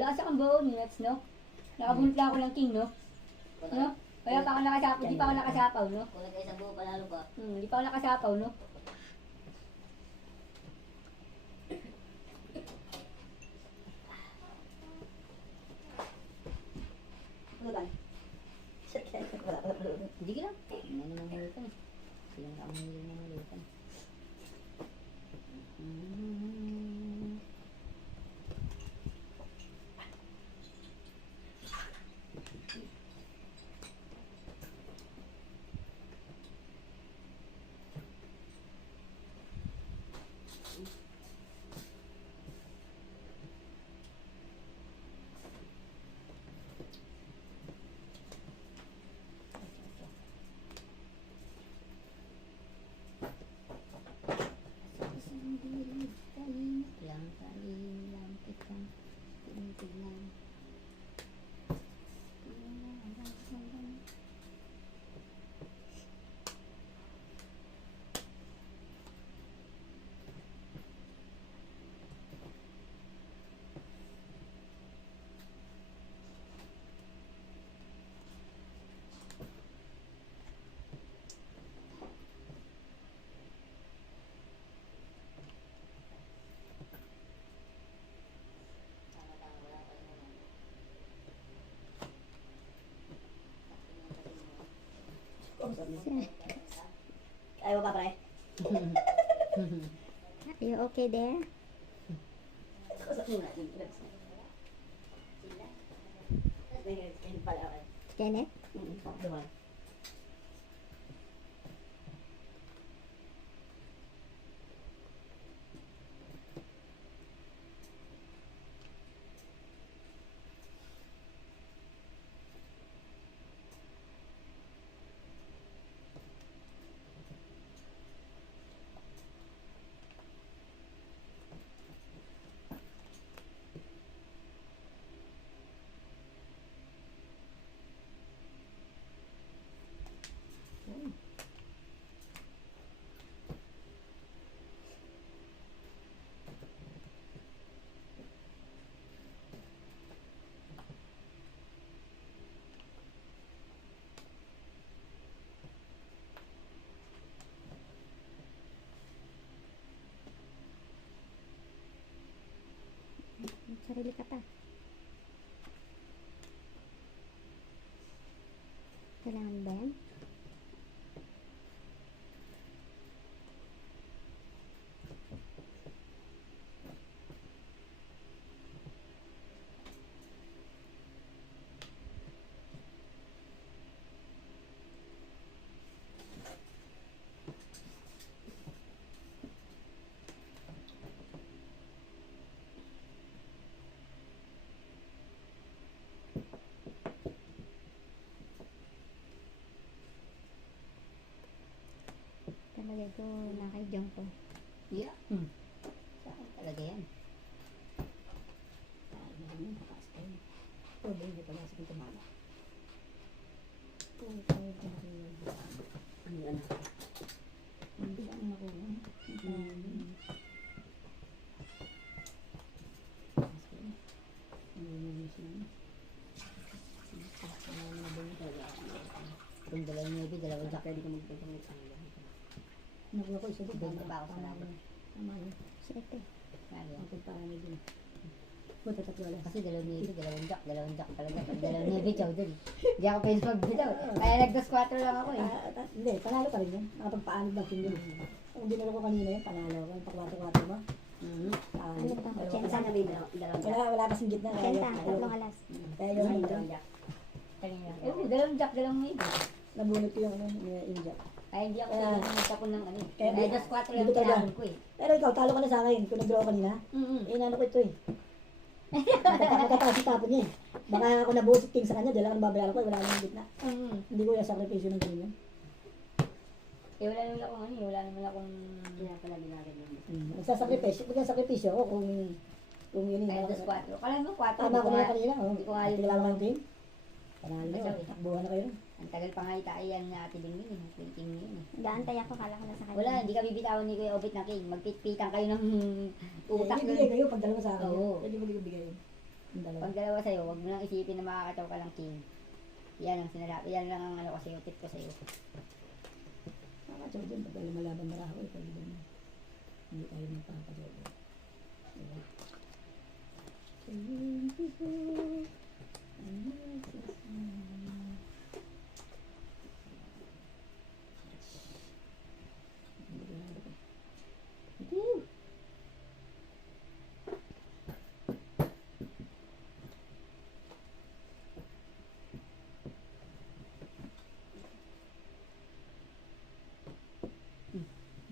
Wala kasi akong buo minutes, no? Nakabunot lang ako ng king, no? No? Kaya pa ako nakasapaw, di pa ako nakasapaw, no? Kung nag-isang buo, panalo ka. Di pa ako nakasapaw, no? Ano ba? Hindi ka lang. Ano naman hulutan eh. Silang ka ang hulutan ng hulutan. Ayaw ka, pre? Are you okay there? Janet? Duman. Sarili ka pa. Kailangan ba yan? Talaga ko nakaidyon ko. Yeah. Saan talaga yan? Oh, hindi pa nasa kong tumama. Ano yan? Hindi ba ang makuha? Kung dalawang maybe, dalawang jack, pwede ka magpapangit ang Nakuha ko isa doon. Banda pa ako sa laban. Tama yun. Siyete. Kaya Ang pagparami din. Buta tatlo lang. kasi dalawang maybe, dalawang jack talaga. Pag dalawang maybe, chow din. Hindi ako pwede magbitaw. Kaya nagdas 4 lang ako eh. Hindi, panalo pa rin yun. Nakapagpaanod ng king yun. Ang dinalo ko kanina yun, panalo ko. Yung pakwato-kwato mo. Ano ba? Wala Sana may dalawang jack. wala kasing gitna. Kenta, tatlong alas. Kaya yung Dalawang jack. Kanina. Dalawang jack, dalawang maybe. nabunot ko yung India. Ay, hindi ako Kaya- nagtapon ng ano eh. Kaya- Kaya das 4 lang Hindi ko talaga. tinapon ko eh. Pero ikaw, talo ka na sa akin. Kung nag-draw kanina, inano ko ito eh. Matataas yung tapon niya eh. Baka ako nabuhos king sa kanya, dahil ako nababayaran ko, wala namang gitna. Hindi ko yung sakripisyo ng king yun. Eh, wala naman akong ano eh. Wala naman akong... Kaya pala ginagad naman. Nagsasakripisyo ako kung yun Kaya yung das 4. Kala mo 4. tama ko na kanina. Hindi ko nga yun. Kilala ko ng king. Panalo, Basta- takbuhan na kayo. Ang tagal pa nga itaayan na Ate Dingding eh. King yun eh. Gaantay ako, kala ko na sa kanya. Wala, hindi ka bibitawan ni Kuya Obit na King. Magpitpitan kayo ng utak Bibigay kayo pag dalawa sa akin. Oo. Pwede mo bigay yun. Yung dalawa. Pag dalawa sa'yo, huwag mo lang isipin na makakataw ka lang king. Yan ang sinasabi. Yan lang ang ano ko sa'yo, tip ko sa'yo. Nakakatsaw din. Pag lumalaban na ako, pag hindi tayo magpapatsaw din. Diba? Woo!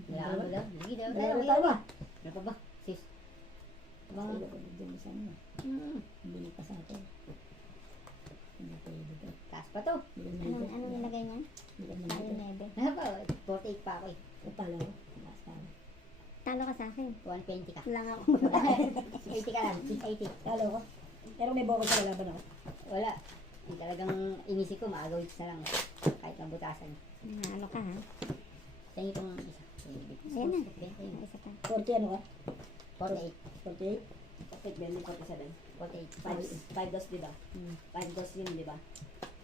Wala mo lang. Sige, daw. Dalawa tayo ba? Ano pa ba? Sis. Baka dyan sa ano. Hindi pa sa atin. Hindi pwede ka. Taas pa to. Anong nilagay niya? Tayo nebe. Ano pa? 48 pa ako eh. Talo ko. Last time. Talo ka sa akin. 120 ka. Lang ako. 80 ka lang. 80. Talo ko. Pero may boko sa laban ako. Wala. Yung talagang inisip ko, maagaw na lang. Kahit mabutasan. Ano ka ha? Tingin itong isa. Ayan na. Ayun. Isa pa. 40 ano ka? 48. 48? Kapit Ben, may 47. 48. 5 dos, di ba? Hmm. 5 dos yun, di ba?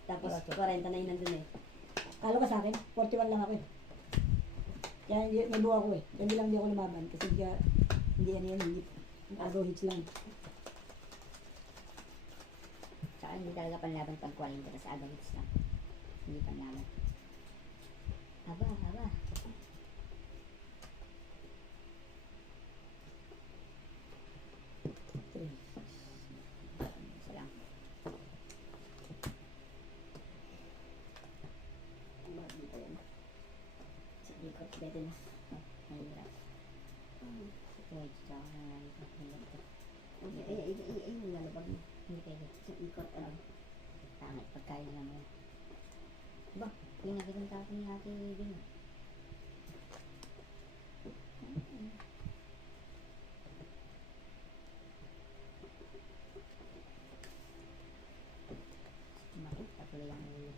Tapos Okay. 40 na yun nandun eh. Talo ka sa akin? 41 lang ako eh. Kaya may buha ko eh. Kaya hindi lang di ako lumaban. Kasi hindi ano yan, hindi. Agaw hits lang. Saka hindi talaga panlaban pag 40 kasi agaw hits lang. Hindi panlaban. Aba, aba. Isa lang. Bakit dito yan? Sa ikot, pwede na. Mahirap. Wait, tsaka mahirap. Ay, lalabag mo. Hindi pwede. Sa ikot, ano? Tangit pagkain lang mo. Ba, yung nakitang tapo ni Ate Ding. Makita tuloy ang ulo.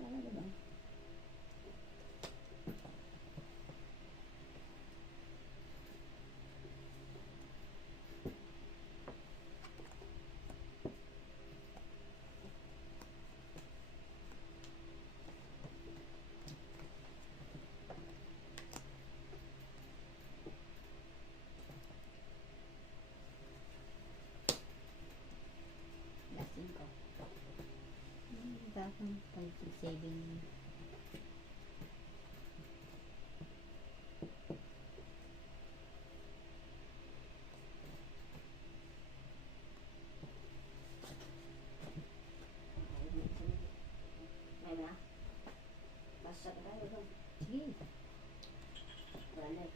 Wala na ba? Lasing ko. Bakang 5, 6, 7. May na? Basta na tayo doon. Sige. Wala na eh.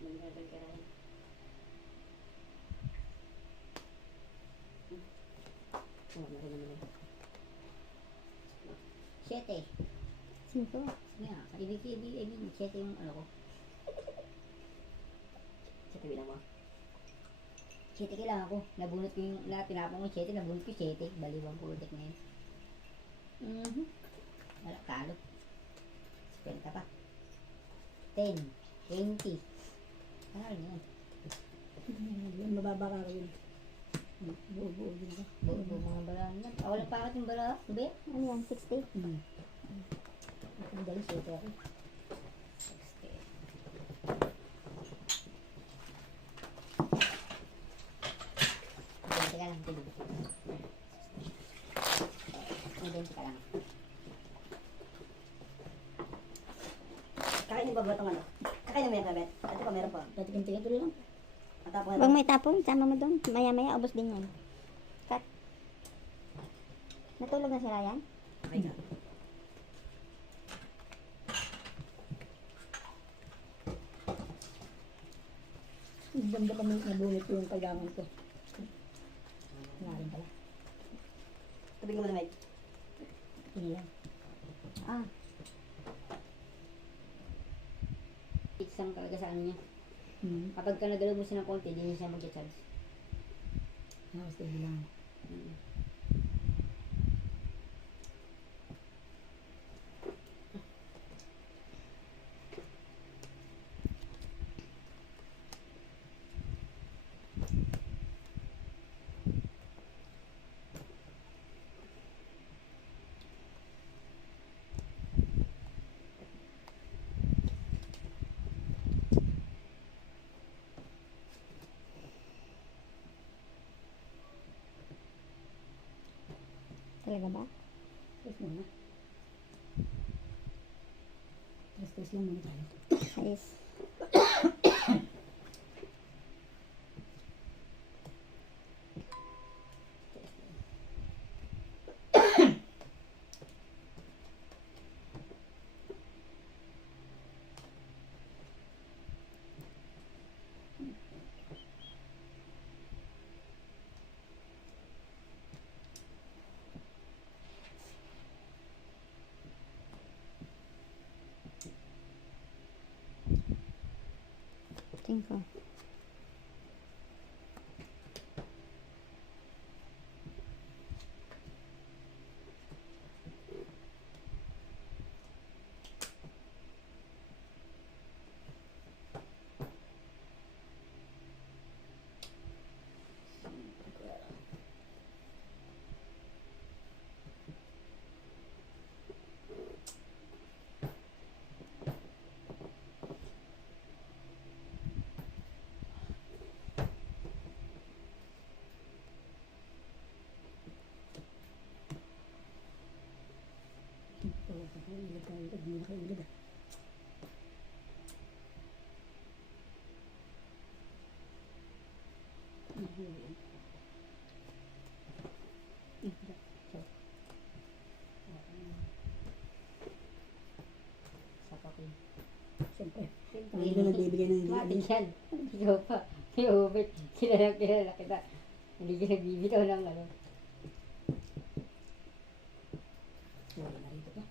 Magdadag ka rin. Oo, meron naman eh. 7. 5. Yeah, ibig 7 yung ano ko. Sa tabi lang mo. 7 kailangan ko. Nabunot ko yung, tinapon ko yung 7, nabunot ko yung 7. Baliwang project na yun. Wala, talo. 50 pa. 10, 20. Ano rin yan? Yun, mababa ka rin. Buo-buo din ka. Buo mga bala naman. Wala pa akit yung bala. Sabi? Ano yan? 60? Ang dali siya ito ako. 60. 20 ka lang. 20 ka lang. Kakainin ba itong ano? Kakainin mo yan, Kabet? Ito pa, meron pa. Tatikim-tikim tuloy lang. Matapong Huwag mo itapon. Sama mo doon. Maya-maya, ubos din yan. Cut. Natulog na si Ryan? Okay ka. Ang ganda kami nabunit ko yung kailangan ko. Wala rin pala. Tubig mo na, Mike. Yun lang. Ah. Isang talaga sa ano niya. Hmm. Kapag ka nagalaw mo siya ng konti, hindi niya siya mag-charge. Stable lang. Talaga ba? Test muna. Test lang muna tayo. Ayos. Tingin ko. Ilad tayo. Hindi na kayo ilad ah. Sa kapin. Siyempre. Ang ilo nagbibigay ng hindi. Matik yan. Ikaw pa. Si Obet. Kilala kita. Hindi ka nagbibitaw ng ano. Wala na rito pa.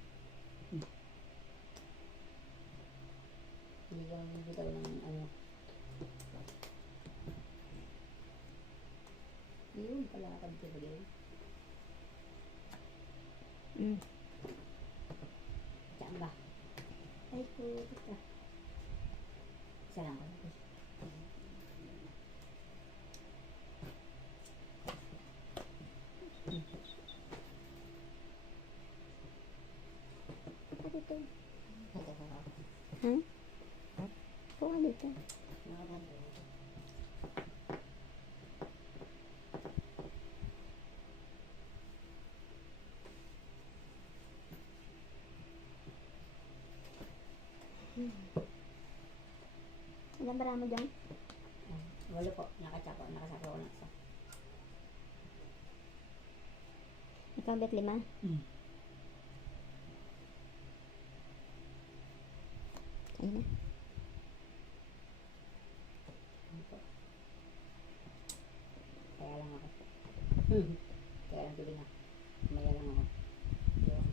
Hindi ka nagbibitaw ng ano. Yun pala ka dito. Saan ba? Ay, putik ka. Isa lang. Dito. Ito ko. Hmm? Puka dito. Ilan bara mo dyan? Walo po. Nakasapa ko na isa. Ikaw bet 5? Hmm. Ayun na. Kaya lang ako. Kaya lang tuloy na. Maya lang ako. Yun.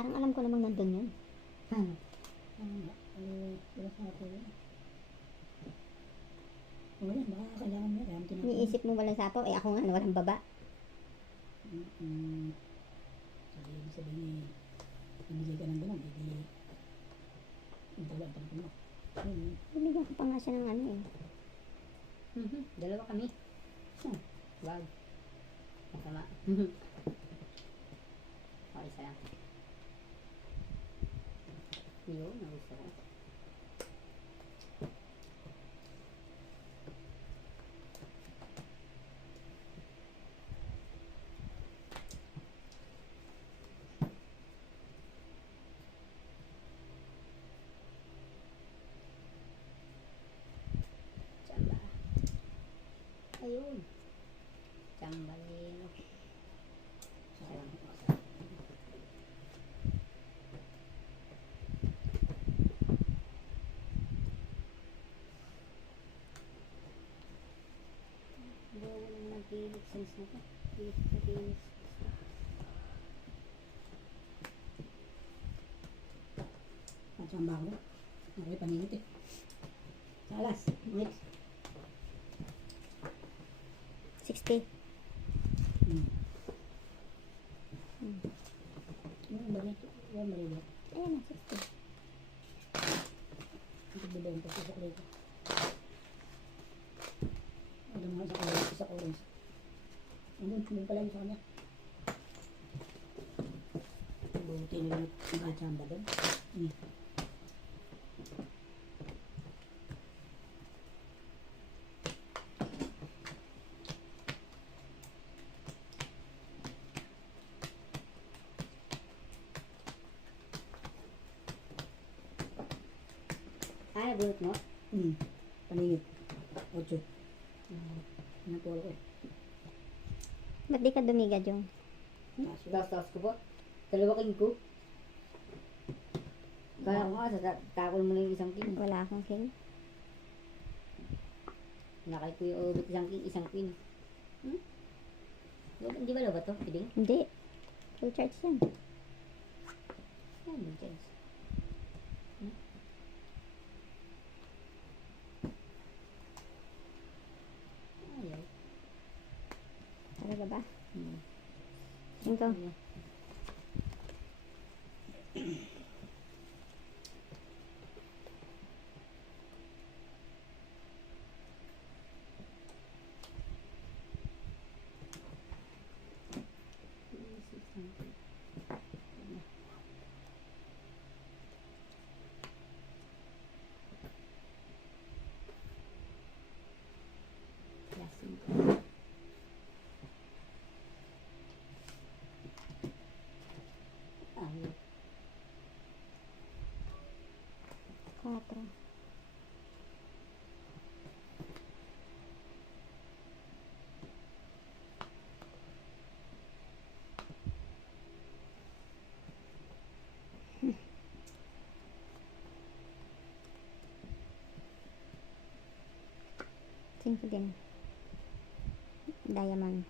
Parang alam ko namang nandun yun. Wala sa ako yun. Wala, baka kailangan mo. Kaya mo tinatanong. Iniisip mo walang sapaw, eh ako nga walang baba. Sabihin ibigay ka ng ganun, hindi wala ang panahon mo. Binigyan ko pa nga siya ng ano eh. Dalawa kami. Saan? Wag. Masama. Okay, isa lang. Yun, nagusto ko. Tsamba. Ayun. Tsambalino. Wala naman nag-Phoenix sense na to. Phoenix. Pansamba ko. Ako'y paningit eh. Salas. Next. 60. Yung balik. Yung balik. Ayan na, 60. Ito bibenta sa saklito. Ano mga sa orange. Sa orange. Ano pala yung sa kanya. Buti nila yung tsamba doon. Nabunot mo? Paningit. 8. Ano po ako eh. Ba't di ka dumigad yung? Taas ko ba? Dalawa king ko. Kaya ko nga, takol mo na yung isang king. Wala akong king. Nakay ko yung ubit isang queen. Hindi ba ba to? Piding? Hindi. Full charge yan. Yan, may chance. Ayaw. Talaga ba? Ito. Ayaw. 4. Cinco din. Diamond.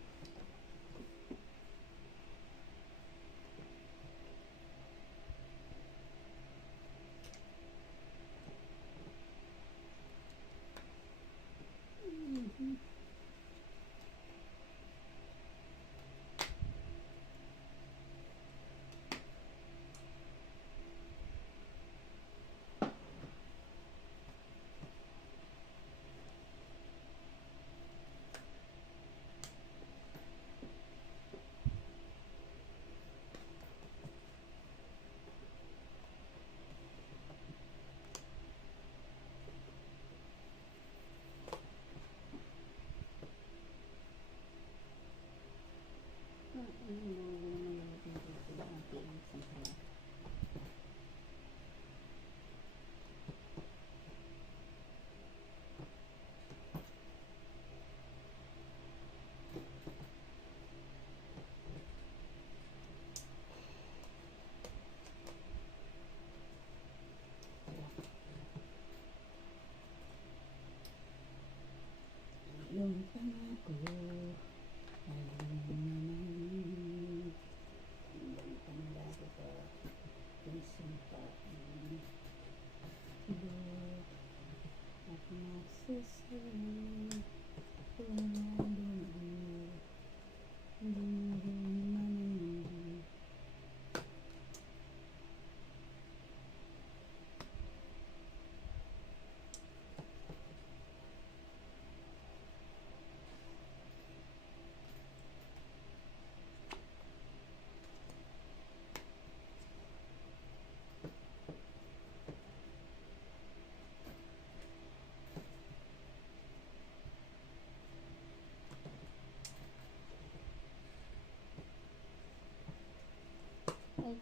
Ay,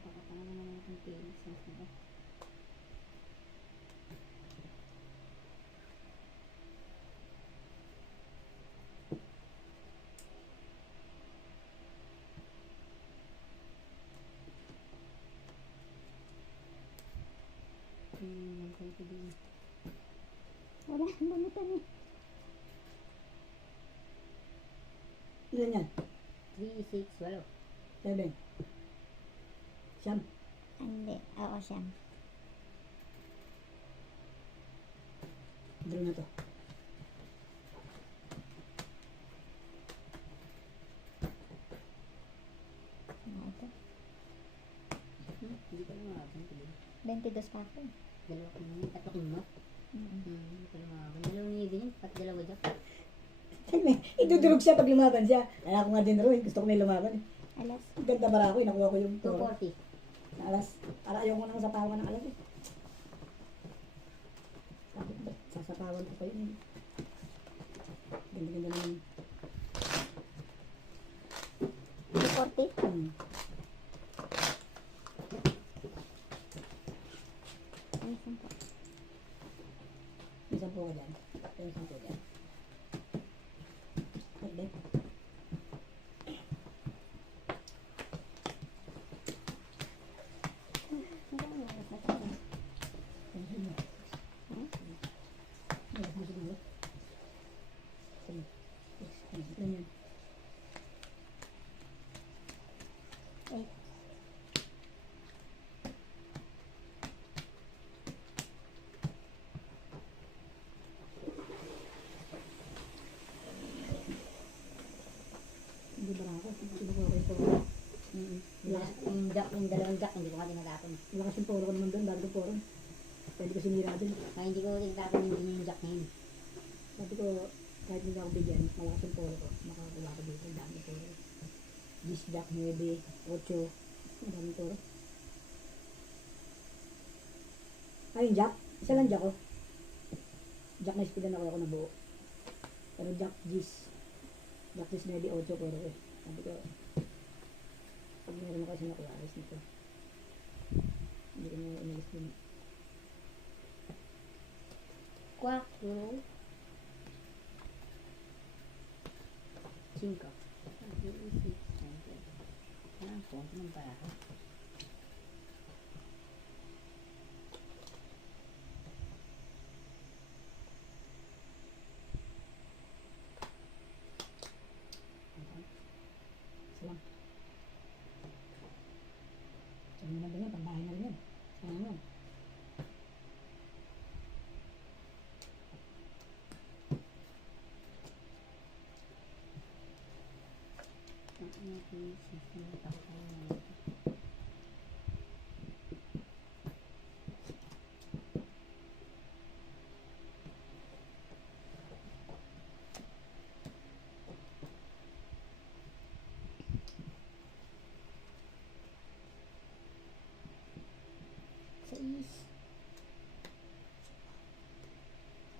pakatanga naman natin Felix. Diba? Ito din. Wala, bunutan eh. Ilan yan? 3, 6, walo. 7. Siyam. Hindi, oo siya. Draw na to. Ano ito? Hindi ko lang makakabang ko din. 22 pa ako. Dalawa ko naman. Tatlo ko mo. Hindi ko lang makakabang. Dalawang ni ganyan. Pat dalawa dyan. Idudurog siya pag lumaban siya. Kaya ako nga din ro eh. Gusto ko may lumaban eh. Alas. Ganda para ako eh. Nakuha ko yung toro. 240. Na alas. Para ayaw ko nang sapawan ng alas eh. Sasapawan ko pa yun eh. Ganda-ganda naman. 240? Ay, sampo. May 10 ka dyan. May 10 dyan. Pwede. Ang oras na tayo. Pansin mo. Alas mo siguro. Sige. Ilan yan? 8. Hindi ba ako? Hindi ko okay po. Yung dalawang jack, hindi ko nga tinatapon. Lakas yung poro ko naman doon. Bago poro. Pwede ko sinira doon. Kaya hindi ko tinatapon yung jack na yun. Sabi ko, kahit hindi ako bigyan, malakas yung poro ko. Makakuha ko dito. Ang dami poro. 10 jack, 9, 8. Ang dami poro. Ay, yung jack. Isa lang jack ko. Jack na speedan ako na buo. Pero jack 10. Jack 10, 9, 8 poro ko. Sabi ko, pag meron ako kasi nakuha, alis nito. Hindi ko na inalis din. Quack, bro. 5. 6, 7. Ah, konti naman para ako. Salam. Sabi na ba yan? Pagbahay na rin yan. Kaya naman.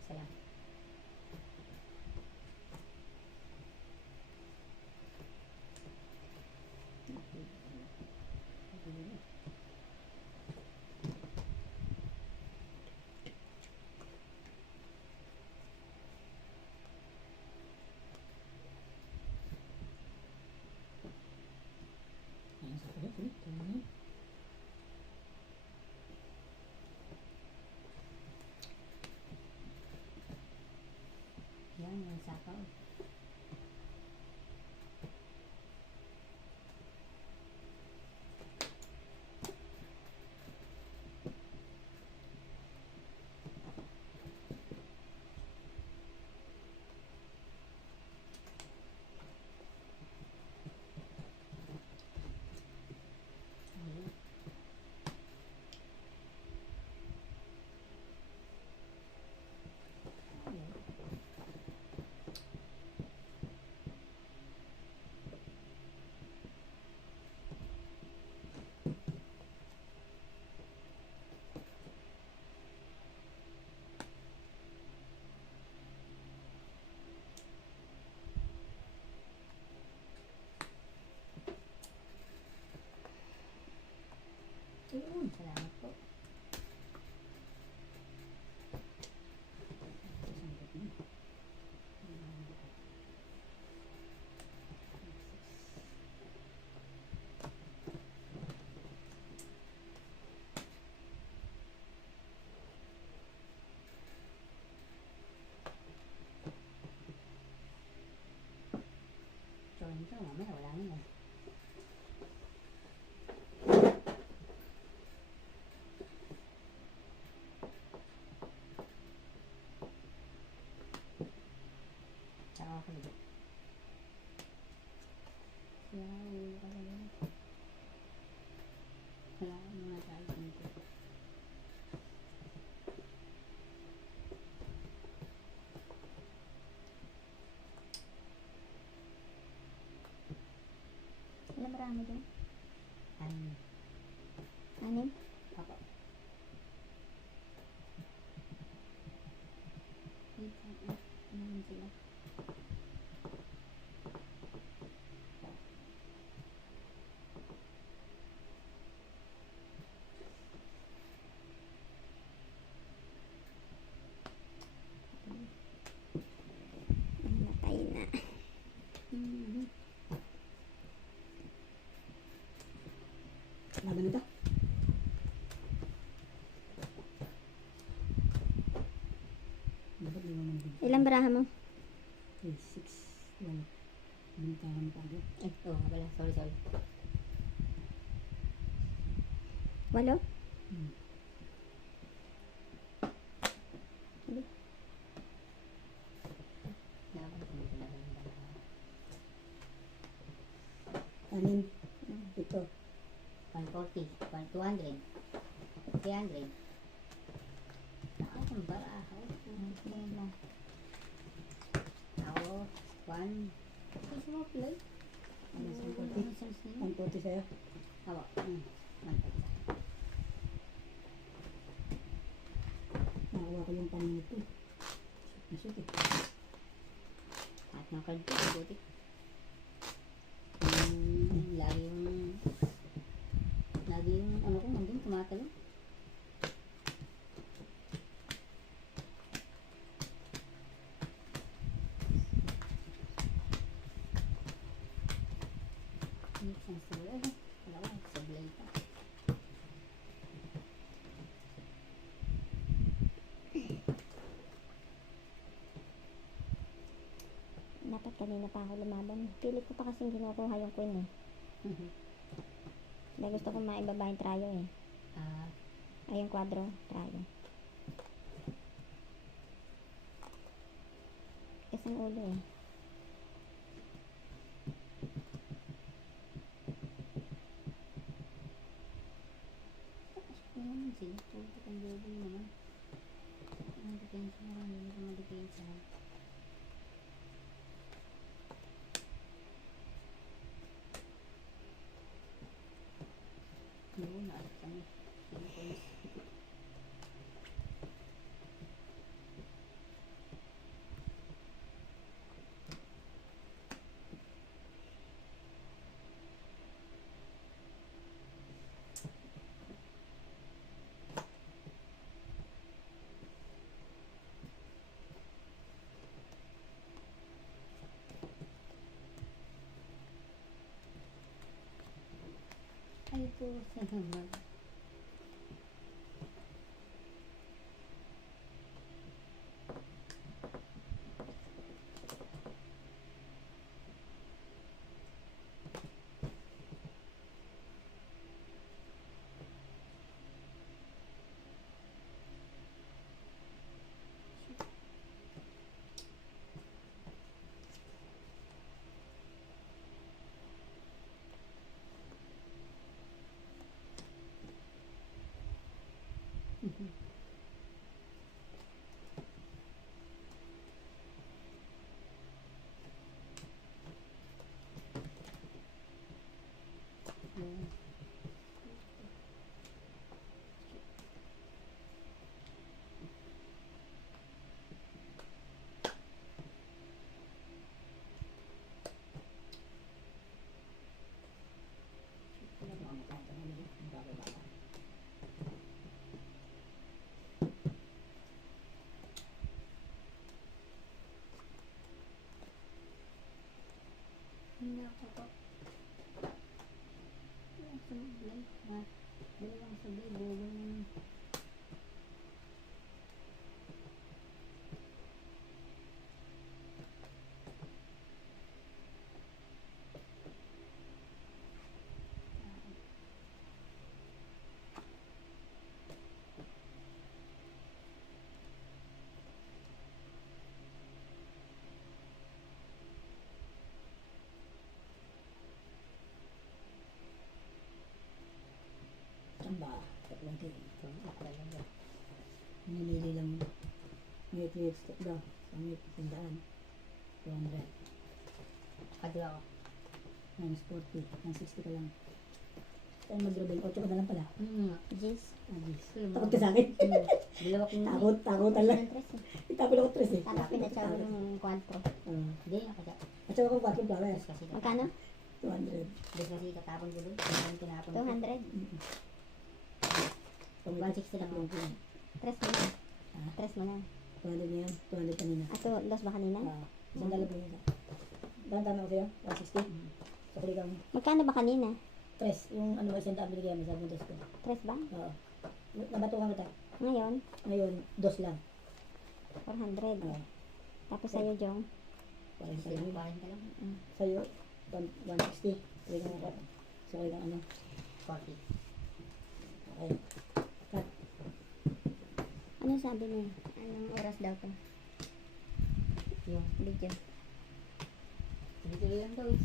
Salam. Ayan, sa kulit. Ito na yan. Yan, yung sapaw. Ayun. Yun, salamat po. So, ito, mamaya wala na yan. Saka ako ulit. Kaya, ulo ka na yun. Wala muna tayo dito. Ilang marami dyan? Ano? 6? Ako. Ano sila? Namatay na. Laban na ito. Dapat lima man din. Ilang baraha mo? Okay, 6. Wala. Bintahan pa agad. Ay, oo nga pala. Sorry, sorry. 8? Hmm. Dapat hindi ko lang yung dalawa. Anin. Ito. 140, 200, 300. Nakakang baraha. Ako, 1. Ay, sa mga play. Ano sa mga play? 140 sa'yo. Ako, 140. Nakakuha ko yung paninit ko. Nasut eh. At ng card ko, buti. Lagi yung ano ko, nandun, tumatalo. Isang sila. Dalawa, sablay pa. Dapat kanina pa ako lumaban. Pilit ko pa kasing kinukuha yung queen eh. Dahil gusto ko maibaba yung trayo eh. Ah, Ay, yung quadro, trayo. Isang ulo eh. ano naman sila? Tutok ang double naman. Ang depensa na lang, hindi ko madepensa. Yun, naalat kami. Philippines. Ay po, salamat. Sabi, buong. Samba. Tatlong kilo. Talaga. Nilili lang mo. May tweets daw. Pangit, sandaan. 200. Kadyo ako. Minus 40. Ang 60 ka lang. Tayo mag-rebel. 8 ka na lang pala. Jeez. Agis. Alam mo. Takot ka sa akin. Dalawa ko na. Takutan lang. Ng tres eh. Itapon ako 3 eh. Tapos pinatsawa ng quadro. Hindi, ako siya. At saka kung 4 flowers. Des kasi. Magkano? 200. Des kasi tatapon ko doon. Ang tinapon ko. 200. 160 lang ako. Tres mo na. Ah. Tres mo na. 200 na yan. 200 kanina. Ato, los ba kanina? Isang dalab mo yun. Dahan-dahan ako sa'yo. 160. Sa kuligang Magkano ba kanina? 3. Yung ano ba isang daan binigay mo sa bundes ko. Tres ba? Oo. Nabatukan kita. Ngayon, Ngayon, 2 lang. 400. Oo. Tapos sa'yo, Jong. Parang Kasi sa'yo. kuhain ka lang. Sa'yo, 160. Kuligang ako. Sa kuligang ano. 40. Okay. Ano sabi niya? Anong oras daw to? Yung Video. tuloy lang daw is.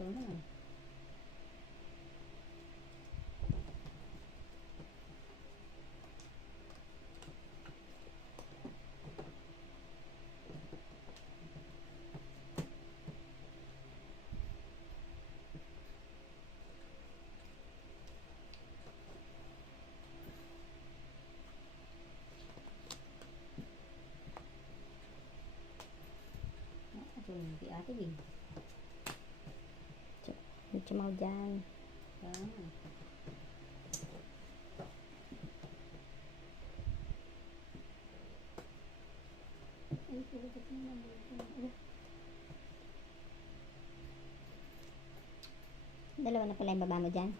So na. So, hindi ate din. Medyo mau dyan. Ay, pulutot na naman. Dalawa na pala yung baba mo dyan.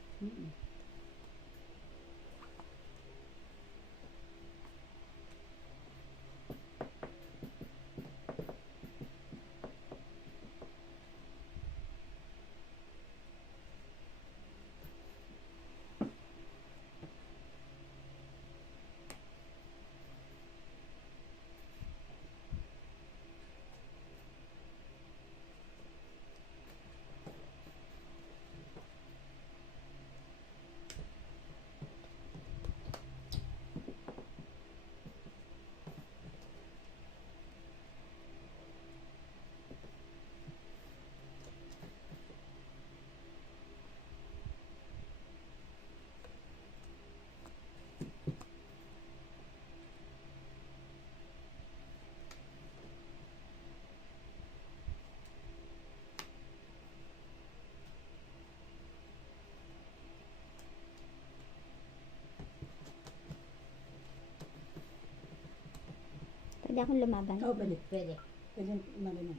Pwede akong lumaban. Oo, pwede. Pwede. Pwede umano na.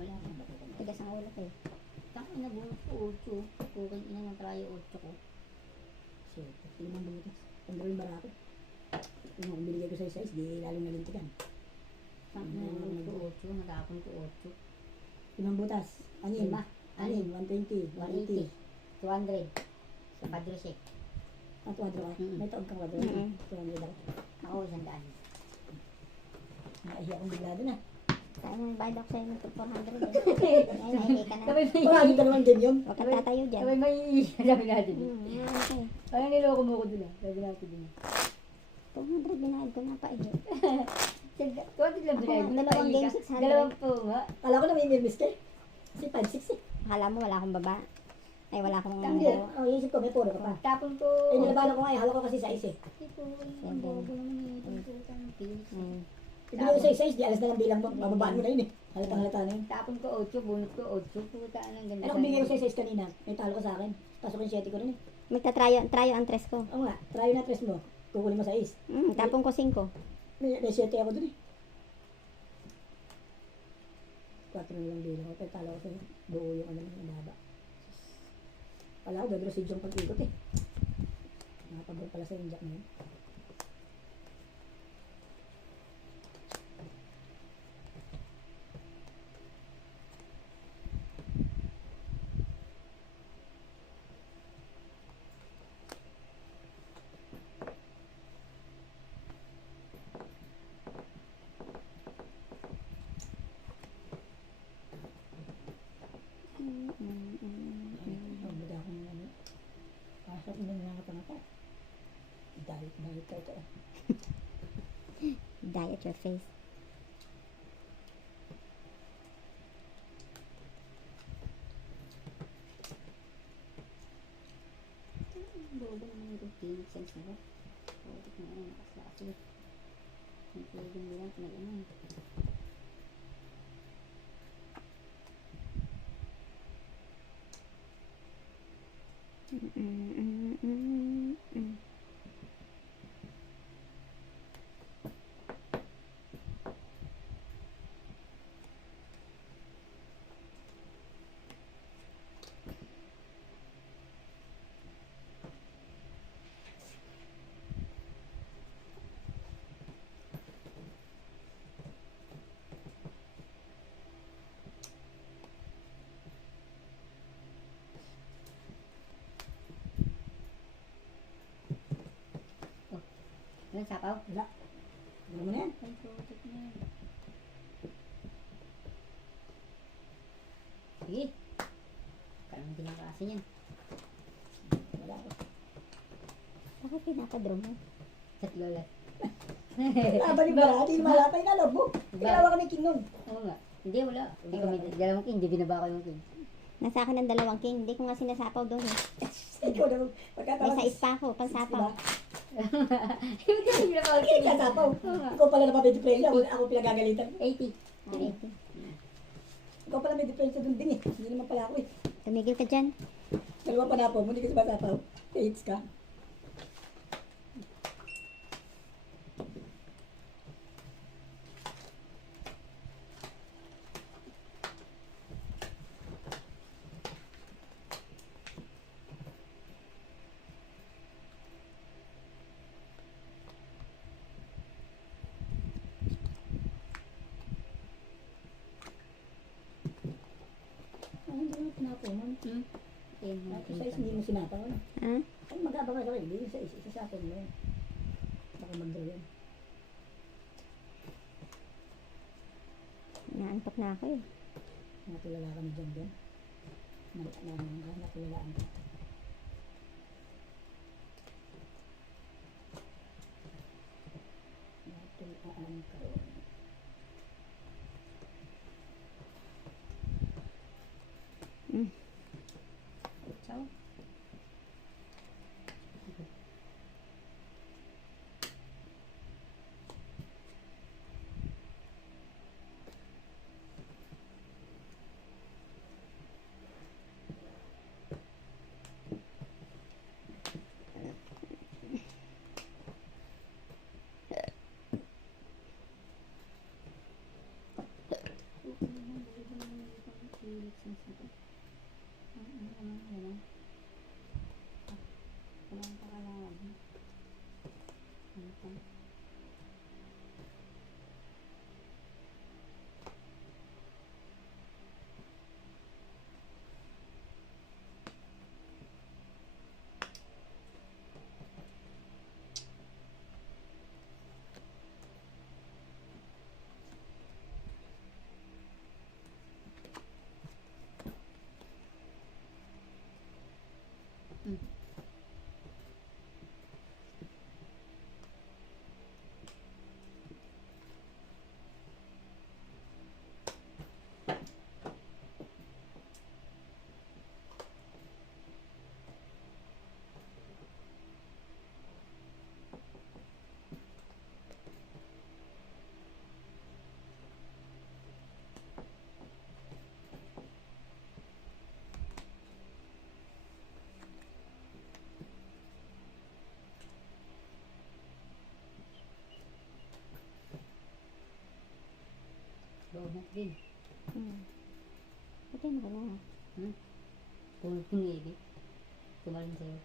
Wala akong batukan. Tigas ang ulo ko eh. Taka na buong ko 8. Kukin ina ng trayo 8 ko. So, limang butas. Pandrawin barako. Kung binigay ko sa size, di lalong nalintikan. Taka na buong ko 8. Natapon ko 8. Limang butas. Anin. Lima. Anin. 120. 180. 180. 200. Sa Padre Shek. Ang kwadro ka. May taog kang kwadro. Mm. 200 ako. Ako 100. Naihiya akong bigla doon ah. Kaya nagbayad ako sa'yo ng 400 eh. Ngayon, nahingi ka na. Sabay may Palagi ka naman din yun. Huwag kang tatayo dyan. Sabay may sabi natin. Okay. Parang niloko mo ko dun ah. Sabi natin dun. 200 binayad ko na pa eh. Konti lang Ako binayad. nga, dalawang Napahingi game, ka. 600. Dalawang po nga. Kala ko namimilmis ka eh. Kasi 5-6 eh. Akala mo wala akong baba. Ay, wala akong Hindi. Oh, isip ko, may puro ka pa. Tapon ko. Eh, nilabanan ko nga eh. Halo ko kasi 6 eh. Mm. Ibigay ko sa 6, di alas na lang bilang mo. Mababaan mo na yun eh. Halatang-halata na yun. Tapon ko 8, bunot ko 8. Puta ang ganda. Ano kung bigay ko sa 6 kanina? May talo ka sa akin. Pasok yung 7 ko rin eh. Magta-tryo ang tres ko. Oo nga, try na 3 mo. Kukunin mo sa 6. Tapong ko 5. May 7 ako dun eh. 4 na lang bilang ko. Pero talo ko sa buo yung ano yung mahaba. Wala ko, dodrosid yung pag-ikot eh. Nakapagod pala sa yung jack na yun. Pagbuda akong ano. Pasok mo na nakapangata. Diet ka ito eh. Diet your face. Bobo naman yung Phoenix sense na ba? Bobo na ano, nakasasit. Ang pwede mo lang, pinag-ano. Ano, sapaw? Wala. Wala mo na yan. Ay, putik na. Sige. Parang ginakasin yan. Wala ko. Bakit pinaka-draw mo? Tatlo lang. Laban yung bara, di malapay na loob mo. Kailangan kami king nun. Oo nga. Hindi, wala. Hindi kami, dalawang king, hindi binaba ko yung king. Nasa akin ang 2 king. Hindi ko nga sinasapaw doon eh. Ikaw na, May pagkatapos. sa ispa ko, pansapaw. Hindi kami binaba ko Hindi yung ka king. sapaw. Ikaw pala na may diferensya. Ako pinagagalitan. 80. Ay, Ikaw pala may diferensya dun din eh. Hindi naman pala ako eh. tumigil ka dyan. Dalawa pa na po mo, hindi ka sumasapaw. Hates ka. Hindi mo pinapo mo. Sa size hindi mo sinapaw. Ano? Ha? Ay, mag-abang ka sa kayo. Hindi sa isasapon mo yan. Baka mag-draw yan. Naantok na ako eh. Natulala kami dyan dyan. Natulalaan ka. Natulaan ka. Ciao. Mm. Donut din. Pati mo ka na. Tulog ko ni Ebi. Tumalun sa'yo.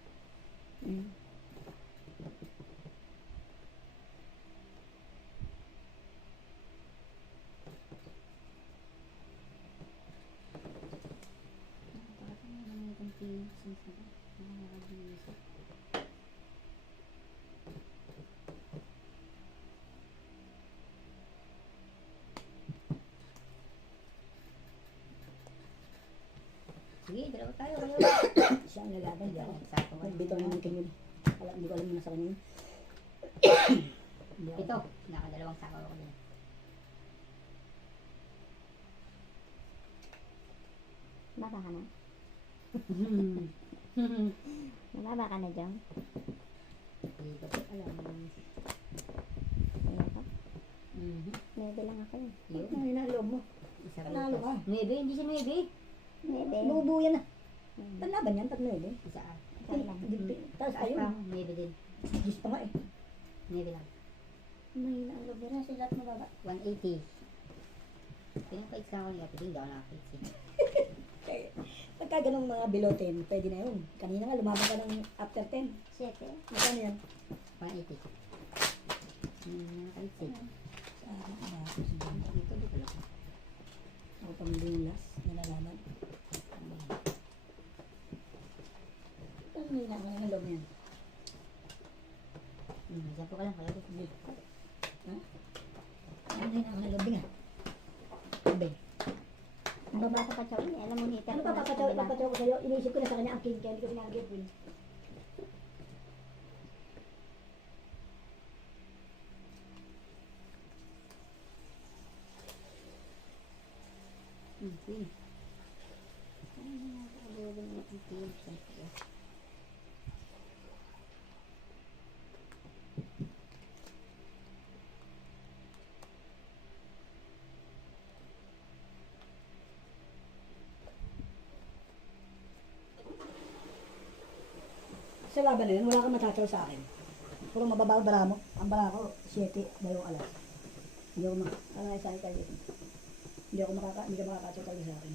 Sige, dalawa tayo. Kayo. Siya ang lalaban, di ako. Sakto ka. Bitaw naman kayo yun. Hindi ko alam na sa kanya yun. Hindi ako. Ito, nakadalawang sakaw ako din. Baba ka na. Hmm. Nababa ka na, Jong. Hindi ko alam. Ayan ka. Mhm. Maybe lang ako yun. Yun. Ano yun ang loob mo? Isa Panalo ka. Maybe, hindi siya maybe. Maybe. Bubuo yan na. Hmm. Panlaban yan, 3 eh. Isa ah. Tapos ayun. Maybe din. Diyos pa nga eh. Maybe lang. Mahina ang loob nila. Sila at mababa. 180. Pinapait ka ako ni Ate Ding, daw nakapait siya. Pagka ganong mga below 10, pwede na yun. Kanina nga, lumaban ka ng after 10. 7. Magkano yan? 180. Nakapait siya. Ah, Ito, di ko lang. ako pamili yung last, nalalaman. Ang mahina ang loob niyan. Sampo ka lang, kaya ko. Ang mahina ang loob nga. Sabi. Ay, baka ka, Chow. Alam mo, heater Ano ko pa na. papataw ko sa'yo? Iniisip ko na sa kanya ang king, kaya hindi ko pinag-give yun. Queen. Nakakagawin mo ang queen. Sa laban na yun, wala kang matatalo sa akin. Puro mababa ang bara mo. Ang bara ko, 7, 2 alas. Hindi ako sa akin kayo. Hindi ka makakatalo sa akin.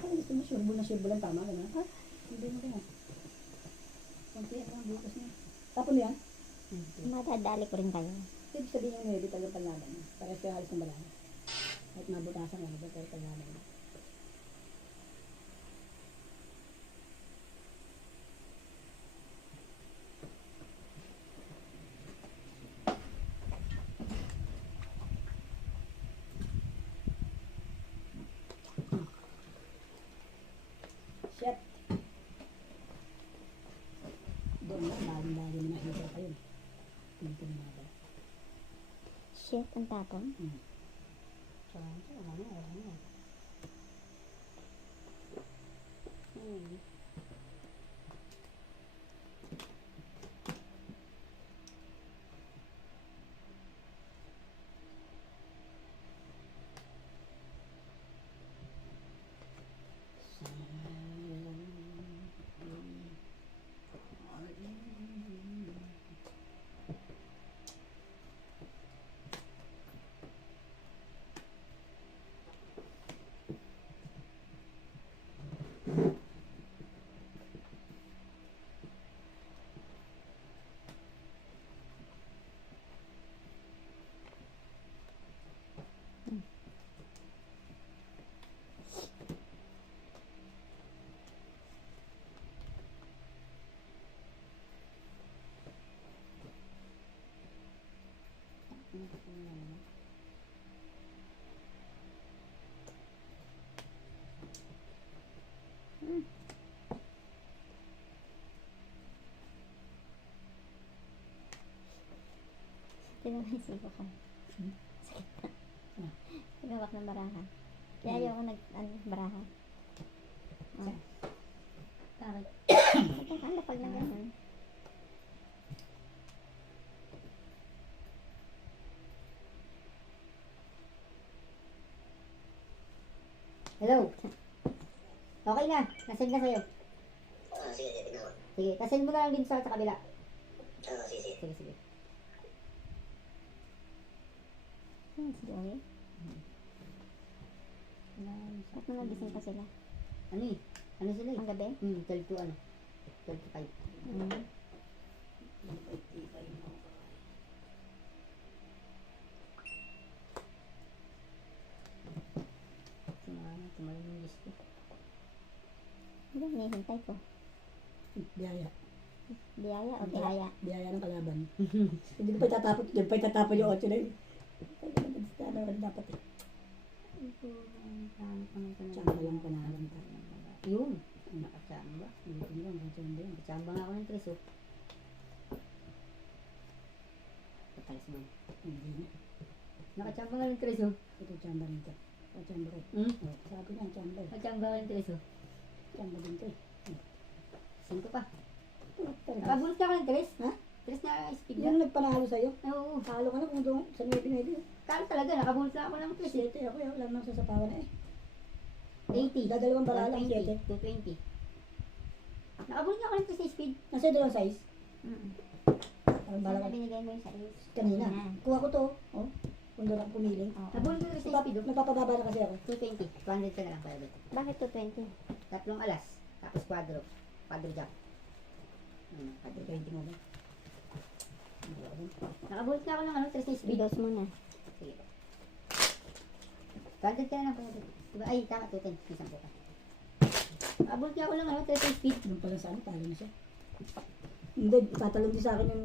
Ay, gusto mo, sure lang, tama ka na. Ha? Hindi mo kaya. Kunti ang bukas niya. Tapon mo yan? Matadali ko rin kayo. Ibig sabihin yung 9 talagang panlaban. Parehas kayo halos ng balana. Kahit mabutasan lang, pero panlaban. Shit. Doon na, bali-bali na nakita pa yun. Dito na ba? Shit, ang tapon. Wala na. Pinamaisipo ko. Sakit na. Pinawak ng baraha. Kaya ayoko baraha. Oh. Bakit? Ano pag na ganun? Hello? Okay na. Nasend na sa'yo. Sige, tignan ko. Sige, nasend mo na lang din sa kabila. Sige. Sige, sige. Si Joey? Ba't mo nagising pa sila? Ano eh? Ano sila eh? Ang gabi? 12 to ano? 12 to 5. Mm. Tumalan yung list ko. Ano hinihintay ko? Biyaya. Biyaya o biyaya? Biyaya ng kalaban. Hindi ko pa itatapon. Hindi ko pa itatapon yung 8 na yun. Ano dapat eh. Tsamba lang panalang tayo. Yun. Nakachamba. Hindi ko lang, tsamba yan. Nakachamba nga ako ng 3 oh. Kapalis mo. Hindi na. Nakachamba nga ng 3 oh. Ito tsamba rin ito. Ito tsamba rin. Oh, sabi na, tsamba eh. Nakachamba nga ng 3 oh. Tsamba din ito eh. 5 pa. Talaga. Nakabulot ka ng 3? Ha? 3 na speed na. Yan nagpanalo sa'yo. Oo. Talo ka na kung doon sa may pinili. Kala talaga, nakabulot na ako ng 3 eh. 7 ako yung lang nang sasapawan na eh. 80. Dadalawang bala lang 120, 7. 220. Nakabulot na ako ng 3 sa speed. Nasa ito lang size. Parang bala Sana ka. binigay mo yung sais? Kanina. Kuha ko to. Oh. Kung doon ako pumili. Oo. Nabulot ko ng 3 sa speed oh. Napapababa na kasi ako. 220. 200 ka na lang para dito. Bakit 220? 3 alas. Tapos quadro. Quadro jack. Ito 20 mo ba? Nakabulot na ako ng 3 sa speed. Bidos mo na. Sige. 200 ka na lang para dito. Diba? Ay, tama. 210. Isang buka. Nakabulot na ako ng 3 sa speed. Doon pala sa ano, talo na siya. Hindi, tatalong din sa akin yung